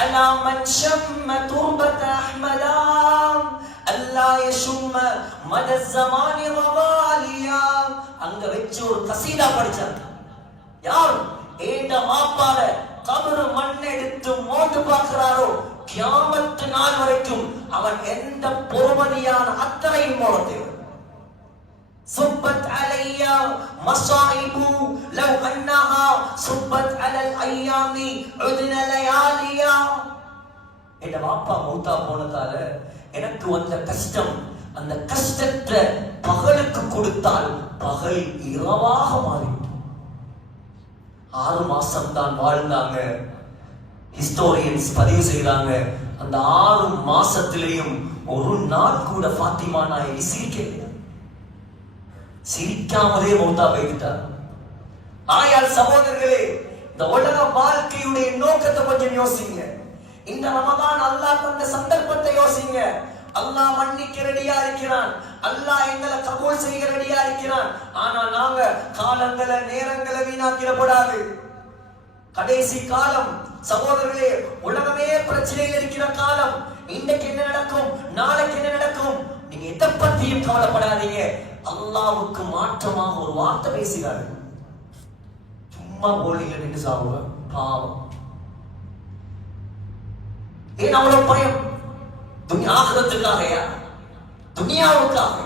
அலா மன் ஷம்ம துர்பத அஹ்மதாம் அல்லா யஷும்ம மத ஸமானி வவாலியா. அங்க வெச்சு ஒரு கசீதா படிச்சாங்க. யார் ஏண்ட மாப்பால கபரு மண் எடுத்து மோந்து பார்க்கிறாரோ, கியாமத் நாள் வரைக்கும் அவன் எந்த பொறுமதியான அத்தனையும் மோத தேவை. சுப்பத் அலையா மஸாயிபு லவ் அன்னஹா சுப்பத் அலல் அய்யாமி உத்ன லயாலியா. என் வாப்பா மௌத்தா போனதால எனக்கு வந்த கஷ்டம், அந்த கஷ்டத்தை பகலுக்கு கொடுத்தால் பகல் இரவாக மாறிவிடும். 6 மாசம் தான் வாழ்ந்தாங்க. ஹிஸ்டோரியன்ஸ் பதிவு செய்யறாங்க, அந்த 6 மாசத்திலேயும் ஒரு நாள் கூட ஃபாத்திமா நாயகி சிரிக்கல. சிரிக்காமலே மௌத்தா போய்விட்டார். ஆயால் சகோதரர்களே, இந்த உலக வாழ்க்கையுடைய நோக்கத்தை கொஞ்சம் யோசிங்க. இந்த ரமதான் அல்லாஹ் தந்த சந்தர்ப்பத்தை யோசிங்க. அல்லாஹ் மன்னிக்க ரெடியா இருக்கிறான், அல்லாஹ் எங்களை கபூல் செய்ய ரெடியா இருக்கிறான். ஆனா நாங்க காலங்களை நேரங்களை வீணாக்கிடப்படாது. கடைசி காலம் சகோதரர்களே, உலகமே பிரச்சனையில் இருக்கிற காலம். இன்றைக்கு என்ன நடக்கும், நாளைக்கு என்ன நடக்கும், நீங்க எதை பத்தியும் கவலைப்படாதீங்க. அல்லாஹ்வுக்கு மாற்றமாக ஒரு வார்த்தை பேசுகிறார்கள். சும்மா போலில நின்று சாவுங்க, பாவம். ஏன் அவ்வளவு பயம்? ஆகிரத்துக்காகயா, துனியாவுக்காக?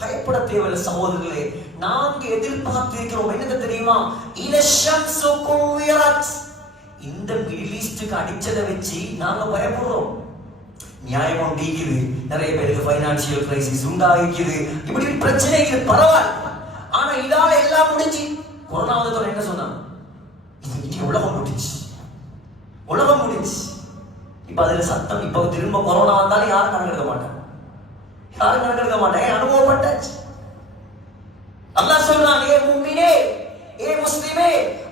பயப்பட தேவையில்லை சகோதரர்களே. நாங்க எதிர்பார்த்திருக்கிறோம் என்னது தெரியுமா? இந்த மிடில் ஈஸ்டுக்கு அடிச்சதை வச்சு நாங்க பயப்படுறோம். நியாயம் உண்டிக்குது, நிறைய பேருக்கு பைனான்சியல் கிரைசிஸ் உண்டாகிக்குது, இப்படி பிரச்சனைகள் பரவாயில்ல. ஆனா இதால எல்லாம் முடிஞ்சு கொரோனா வந்ததோட என்ன சொன்னாங்க? இது உலகம் முடிஞ்சு, உலகம் முடிஞ்சு. இப்ப அதுல சத்தம். இப்ப திரும்ப கொரோனா வந்தாலும் யாரும் கணக்கெடுக்க மாட்டாங்க, யாரும் கணக்கெடுக்க மாட்டாங்க. அனுபவப்பட்டாச்சு. அல்லாஹ் சொல்றான், ஏ முஃமினே, ஏ முஸ்லிமே,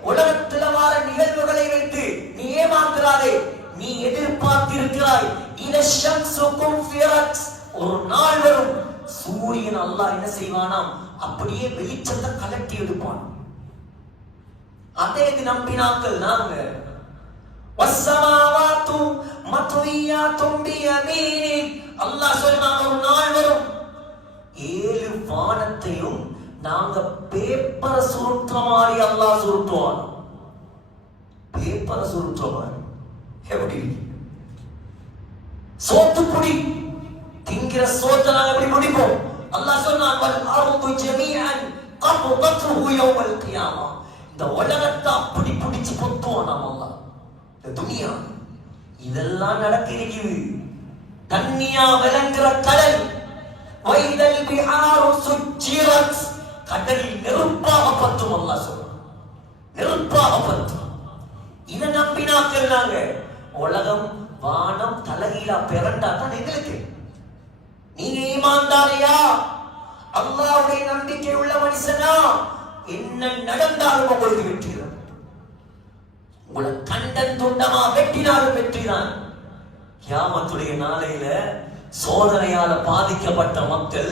உலகத்துல வர நிகழ்வுகளை வைத்து நீ ஏமாந்துறாதே. நீ எதிர்பார்த்திருக்கிறாய், இத ஷம்சுக்கும் ஃபிரத், ஒரு நாள் வரும் சூரியன் அல்லாஹ் என்ன செய்வானாம், அப்படியே வெளிச்சத்தை கலட்டி எடுப்பான். அதே நம்பினாக்கள் நாங்க. வஸ்ஸமாவாத்து மத்வியாத்தும் பியமீனி, அல்லாஹ் சொல்றான், ஒரு நாள் வரும் 7 வானத்தையும் நாங்க பேப்பரை சுருட்டுற மாதிரி அல்லாஹ் சுருட்டுவான். பேப்பரை சுருட்டுற மாதிரி. எப்படி? சோத்துப்புடி திங்கிற சோத்தை நாங்க எப்படி முடிப்போம்? அல்லாஹ் சொன்னான், வல் அர்து ஜமீஅன் கப்தத்துஹு யௌமல் கியாமா, இந்த உலகத்தை அப்படி பிடிச்சு பொத்துவான் நாம அல்லாஹ். இந்த துனியா இதெல்லாம் நடக்க இருக்குது. தண்ணியா விளங்குற கடல், வைதல் பிஹாரு சுஜ்ஜிரத், கடலில் நெருப்பாக பத்தும். அல்லாஹ் சொல்றான், நெருப்பாக பத்தும். இதை நம்பினாக்கள் நாங்க. உலகம் வானம் தலைகீழா பிறண்டா தான் எங்களுக்கு. நீங்க ஈமான்தாரியா, அல்லாஹ்வுடைய நம்பிக்கை உள்ள மனுஷனா, என்ன நடந்தாலும் உங்களுக்கு வெற்றிதான். உங்களை கண்டன் துண்டமா வெட்டினாலும் வெற்றிதான். கியாமத்துடைய நாளையில சோதனையால பாதிக்கப்பட்ட மக்கள்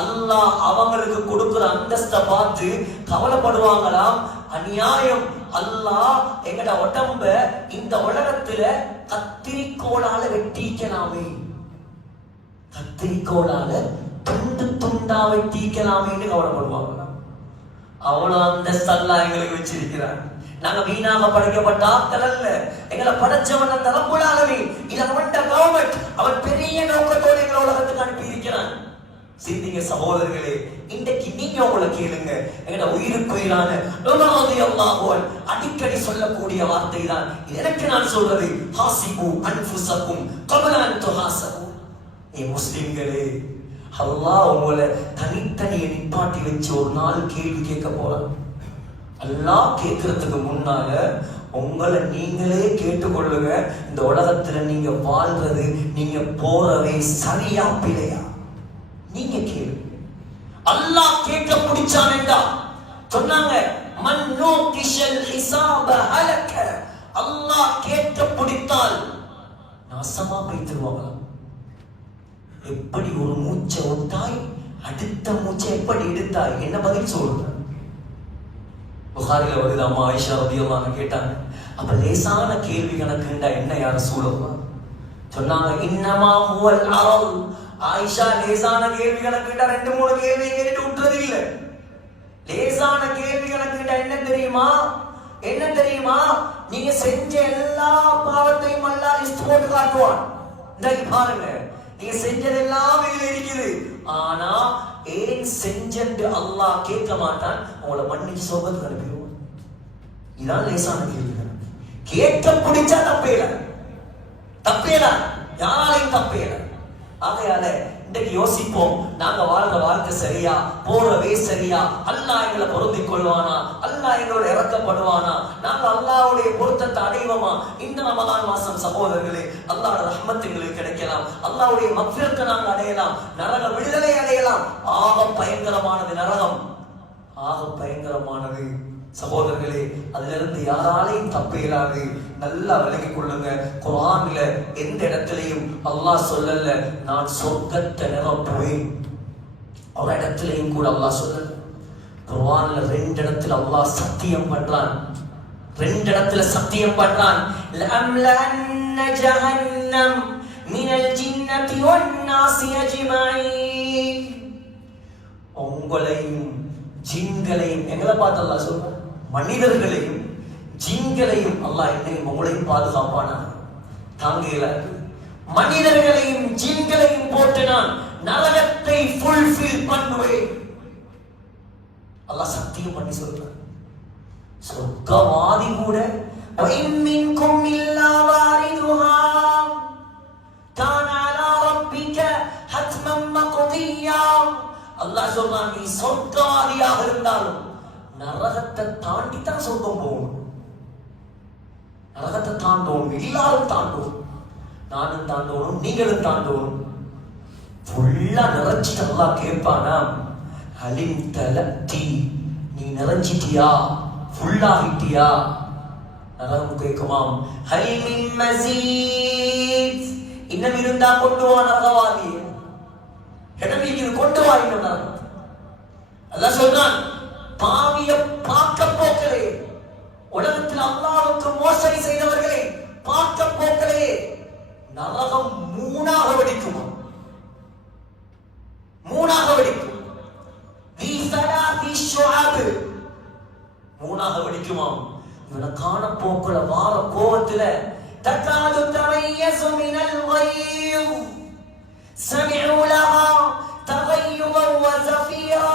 அல்லாஹ் அவங்களுக்கு கொடுக்கிற அந்தஸ்தை பார்த்து கவலைப்படுவாங்களாம். அநியாயம், அல்லாஹ் எங்கட உடம்ப இந்த உலகத்துல கத்திரிக்கோளால வெட்டிக்கலாமே, கத்திரிக்கோளால துண்டு துண்டா வெட்டிக்கலாமேன்னு கவலைப்படுவாங்களாம். அவ்வளவு அந்தஸ்து அல்லாஹ் எங்களுக்கு வச்சிருக்கிறார். நாங்க வீணாக படைக்கப்பட்ட ஆட்கள் அல்ல. எங்களை படைச்சவன் அந்த ரப்புல் ஆலமீன். இது அவன் கவர்மெண்ட். அவன் பெரிய நோக்கத்தோடு எங்களை உலகத்துக்கு அனுப்பி இருக்கிறான். சிந்திங்க சகோதரர்களே, இன்றைக்கு நீங்க உங்களை கேளுங்க. எங்கட உயிருக்குயிரான அடிக்கடி சொல்லக்கூடிய வார்த்தை தான் எனக்கு நான் சொல்றது, ஹாசிபு அன்ஃபுஸக்கும் கப்ல அன் துஹாசபு. ஏ முஸ்லிம்களே, அல்லாஹ் உங்களை தனித்தனியே நிப்பாட்டி வச்சு ஒரு நாள் கேள்வி கேட்க போறான். அல்லாஹ் கேட்கறதுக்கு முன்னால உங்களை நீங்களே கேட்டுக்கொள்ளுங்க. இந்த உலகத்துல நீங்க வாழ்றது, நீங்க போறவே சரியா பிழையா? நீங்க கேளு. அல்லாஹ் கேட்க பிடிச்சான் என்றா சொன்னாங்க, மன்னோ கிஷல் ஹிசாப ஹலக. அல்லாஹ் கேட்க பிடித்தால் நாசமா போய்த்துருவாங்க. எப்படி ஒரு மூச்சை விட்டாய், அடுத்த மூச்சை எப்படி எடுத்தாய், என்ன பதில் சொல்ற? புகாரில வருது, அம்மா ஆயிஷா ரலியல்லாஹு அன்ஹா கேட்டாங்க, அப்ப லேசான கேள்வி கணக்குண்டா என்ன யா ரசூலல்லாஹ்? சொன்னாங்க, இன்னமா ஹுவல் அரல். ஆயிஷா லேசான கேள்வி கணக்குண்டா 2-3 கேள்வி கேட்டு விட்டுறது இல்ல. லேசான கேள்வி கணக்குண்டா என்ன தெரியுமா? என்ன தெரியுமா? நீங்க செஞ்ச எல்லா பாவத்தையும் அல்லாஹ் லிஸ்ட் போட்டு காட்டுவான். இந்த பாருங்க, நீங்க செஞ்சதெல்லாம் இதுல இருக்குது. ஆனா ஏன் செஞ்சது அல்லாஹ் கேட்க மாட்டான். உங்களை மன்னிச்சு சோகத்துக்கு அனுப்பிடுவோம். இதான் லேசான கேள்வி. கேட்க பிடிச்சா தப்பேல, தப்பேல, யாராலையும் தப்பேல. ஆகையால இன்றைக்கு யோசிப்போம், நாங்க வாழ்ற வாழ்க்கை சரியா, போறவே சரியா, அல்லாஹ் எங்களை பொருந்திக் கொள்வானா, அல்லாஹ் எங்களோட இறக்கப்படுவானா, நாங்க அல்லாஹ்வுடைய பொருத்தத்தை அடைவோமா? இந்த ரமலான் மாசம் சகோதரர்களே, அல்லாஹ்வுடைய ரஹ்மத் எங்களுக்கு கிடைக்கலாம், அல்லாஹ்வுடைய மக்ஃபிரத்தை நாங்க அடையலாம், நரக விடுதலை அடையலாம். ஆக பயங்கரமானது நரகம், ஆக பயங்கரமானது சகோதரர்களே. அதிலிருந்து யாராலையும் தப்பேலாது. நல்லா விளங்கிக் கொள்ளுங்க. குர்ஆன்ல எந்த இடத்திலையும் அல்லாஹ் சொல்லல நான் சொர்க்கத்தை நிரப்புவேன். ஒரு இடத்திலையும் கூட அல்லாஹ் சொல்லல. குர்ஆன்ல 2 இடத்துல அல்லாஹ் சத்தியம் பண்றான். ரெண்டு இடத்துல சத்தியம் பண்றான். லஅம்லஅன்ன ஜஹன்னம் மினல் ஜின்னதி வன்னாஸி அஜ்மஈன். உங்களையும் ஜின்களையும், எங்களை பார்த்து அல்லாஹ் சொல்றான், மனிதர்களையும் ஜின்களையும் அல்லாஹ் என்னையும் உங்களையும் பாதுகாப்பானா. தாங்கல மனிதர்களையும் ஜின்களையும் போட்டு நான் நரகத்தை ஃபுல்ஃபில் பண்ணுவேன். அல்லாஹ் சத்தியம் பண்ணி சொல்றான். சொர்க்கவாதி கூட மின்கும் இல்லா வாரிதுஹா கான அலா ரப்பிக ஹத்மம் மக்தியா. அல்லாஹ் சொல்றான், நீ சொர்க்கவாதியாக இருந்தாலும் நரகத்தை தாண்டி தான் சொர்க்கம் போகணும். நரகத்தை தாண்டணும், எல்லாரும் தாண்டணும், நானும் தாண்டணும், நீங்களும் தாண்டணும். ஃபுல்லா நிறைச்சிட்டு அல்லாஹ் கேட்பானா, ஹலிம் தலத்தி, நீ நிறைஞ்சிட்டியா, ஃபுல்லாகிட்டியா? நரகம் கேட்குமாம், ஹல் மின் மஸீத், இன்னும் இருந்தா கொண்டு வா நரகவாதி, இடமிக்கு கொண்டு வா இன்னும் நரகம். அல்லாஹ் சொல்றான், பாவிய பார்க்க போக்களே, உலகத்தில் அல்லாஹ்வுக்கு மோசடி செய்தவர்களை பார்க்க போக்களே, நரகம் மூணாக வெடிக்குமா, மூணாக வெடிக்கும். மூணாக வெடிக்குமாம். இவனை காண போக்குல வார கோவத்துல தக்காது தமையசு மினல் கையும் சமிஉ லஹா தகையுப வ ஸஃபீரா.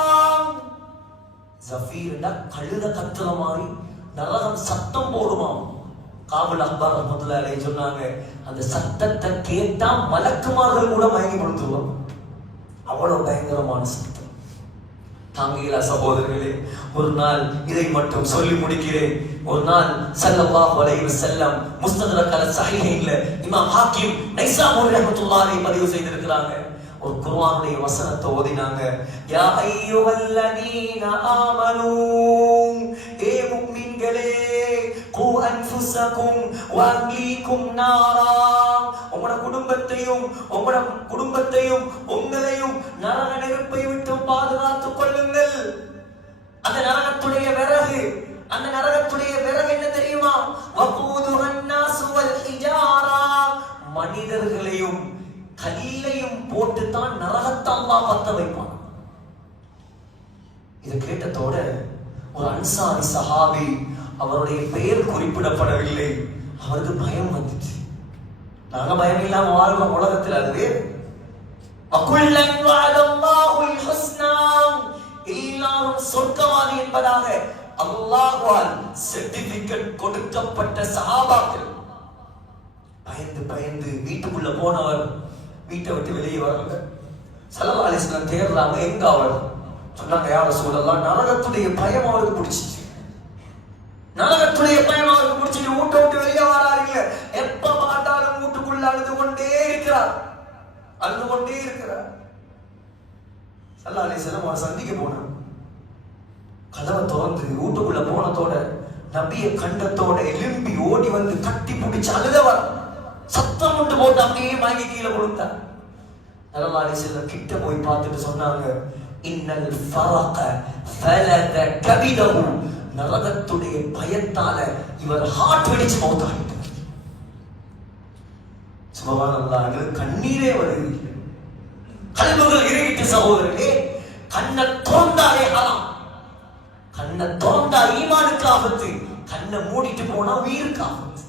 ஸஃபீர்னா கழுத கத்துற மாதிரி நரகம் சத்தம் போடுமாம். காபுல் அக்பர் ரஹ்மத்துல்லாஹி அலைஹி சொன்னாங்க, அந்த சத்தத்தை கேட்டா மலக்குமார்கள் கூட மயங்கி விழுந்துருவாங்க. அவ்வளவு பயங்கரமான சத்தம். தாங்கிலா சகோதரர்களே, ஒரு நாள் இதை மட்டும் சொல்லி முடிக்கிறேன். ஒரு நாள் ஸல்லல்லாஹு அலைஹி வஸல்லம் முஸ்தத்ரக் அல ஸஹீஹைன்ல இமாம் ஹாக்கிம் நைசாபூரி ரஹ்மத்துல்லாஹி அலைஹி பதிவு செய்திருக்கிறாங்க. ஒரு குர்ஆனுடைய வசனத்தை ஓதினாங்க. யா அய்யுஹல்லதீன ஆமனூ, ஏ முஃமின்களே, கூ அன்ஃபுஸகும் வ அஹ்லீகும் நாரா, உங்களோட குடும்பத்தையும் உங்களையும் நரக நெருப்பை விட்டு பாதுகாத்துக் கொள்ளுங்கள். அந்த நரகத்துடைய விறகு, அந்த நரகத்துடைய விறகு என்ன தெரியுமா? வகூதுஹன் நாஸு வல் ஹிஜாரா, மனிதர்களையும் கல்லையும் போட்டு தான் நரகத்தை அல்லாஹ் பத்த வைப்பான். இதை கேட்டதோட ஒரு அன்சாரி சஹாபி, அவருடைய பெயர் குறிப்பிடப்படவில்லை, அவருக்கு பயம் வந்துச்சு. நாங்க பயம் இல்லாம வாழ்றோம் உலகத்தில், அதுவே வகுல்லன் வஅதல்லாஹுல் ஹுஸ்னா, எல்லாரும் சொர்க்கவாதி என்பதாக அல்லாஹ்வால் சர்டிபிகேட் கொடுக்கப்பட்ட சஹாபாக்கள் பயந்து பயந்து வீட்டுக்குள்ள போனவர் வீட்டை விட்டு வெளியே வரல. ஸல்லல்லாஹு அலைஹி வஸல்லம் தேடுறாங்க, எங்க அவர்? சொன்னாங்க, யா ரசூலல்லாஹ், நரகத்துடைய பயம் அவருக்கு பிடிச்சிச்சு. நரகத்துடைய பயம் அவருக்கு பிடிச்சிட்டு வீட்டை விட்டு வெளியே வராருங்க. எப்ப பார்த்தாலும் வீட்டுக்குள்ள அழுது கொண்டே இருக்கிறார். ஸல்லல்லாஹு அலைஹி வஸல்லம் அவரை சந்திக்க போனார். கதவை திறந்து வீட்டுக்குள்ள போனதோட நபியை கண்டத்தோட எலும்பி ஓடி வந்து கட்டி பிடிச்சு அழுதவர். சத்தம் விட்டு போட்டு அப்படியே மயங்கி கீழே விழுந்தார். ஸல்லல்லாஹு அலைஹி வஸல்லம் கிட்ட போய் பார்த்துட்டு சொன்னாங்க, இன்னல் ஃபரக ஃபலத கபிதஹு, நரகத்துடைய பயத்தால இவர் ஹார்ட் வெடிச்சு மௌத்தாகிட்டார். சுப்ஹானல்லாஹ், கண்ணீரே வருது, கல்புகள் இறுகிட்டு. சகோதரர்களே, கண்ணை திறந்தாலே ஹராம், கண்ணை திறந்தா ஈமானுக்கு ஆபத்து, கண்ணை மூடிட்டு போனா உயிருக்கு ஆபத்து.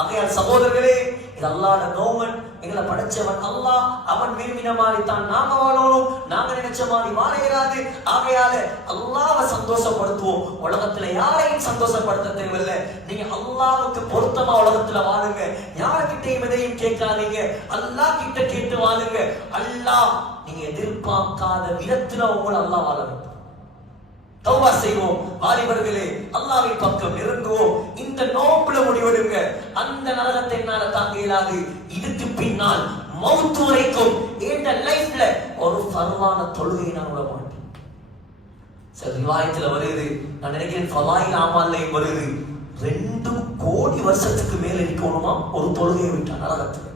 ஆகையால் சகோதரர்களே, இது அல்லாஹ்வுடைய கவர்மெண்ட், எங்களை படைச்சவன் அல்லாஹ், அவன் விரும்பின மாதிரி தான் நாம வாழணும், நாங்க நினைச்ச மாதிரி வாழ இயலாது. ஆகையால அல்லாஹ்வை சந்தோஷப்படுத்துவோம், உலகத்துல யாரையும் சந்தோஷப்படுத்த தேவையில்லை. நீங்க அல்லாஹ்வுக்கு பொருத்தமா உலகத்துல வாழுங்க, யார்கிட்டையும் எதையும் கேட்காதீங்க, அல்லாஹ் கிட்ட கேட்டு வாழுங்க. அல்லாஹ் நீங்க எதிர்பார்க்காத விதத்துல உங்களை அல்லாஹ் வாழ வைப்பான். தௌபா செய்வோம் வாலிபர்களே, அல்லாஹ்வின் பக்கம் நெருங்குவோம். இந்த நோம்புல முடிவெடுங்க. அந்த நரகத்தை என்னால தாங்க இயலாது, இதுக்கு பின்னால் மௌத் வரைக்கும் இந்த லைஃப்ல ஒரு ஃபர்வான தொழுகை நான் விட மாட்டேன். சரி, ரிவாயத்துல வருது, நான் நினைக்கிறேன் ஃபலாயில் அமால்லையும் வருது, 2 கோடி வருஷத்துக்கு மேல இருக்கணுமா ஒரு தொழுகையை விட்டா நரகத்துல.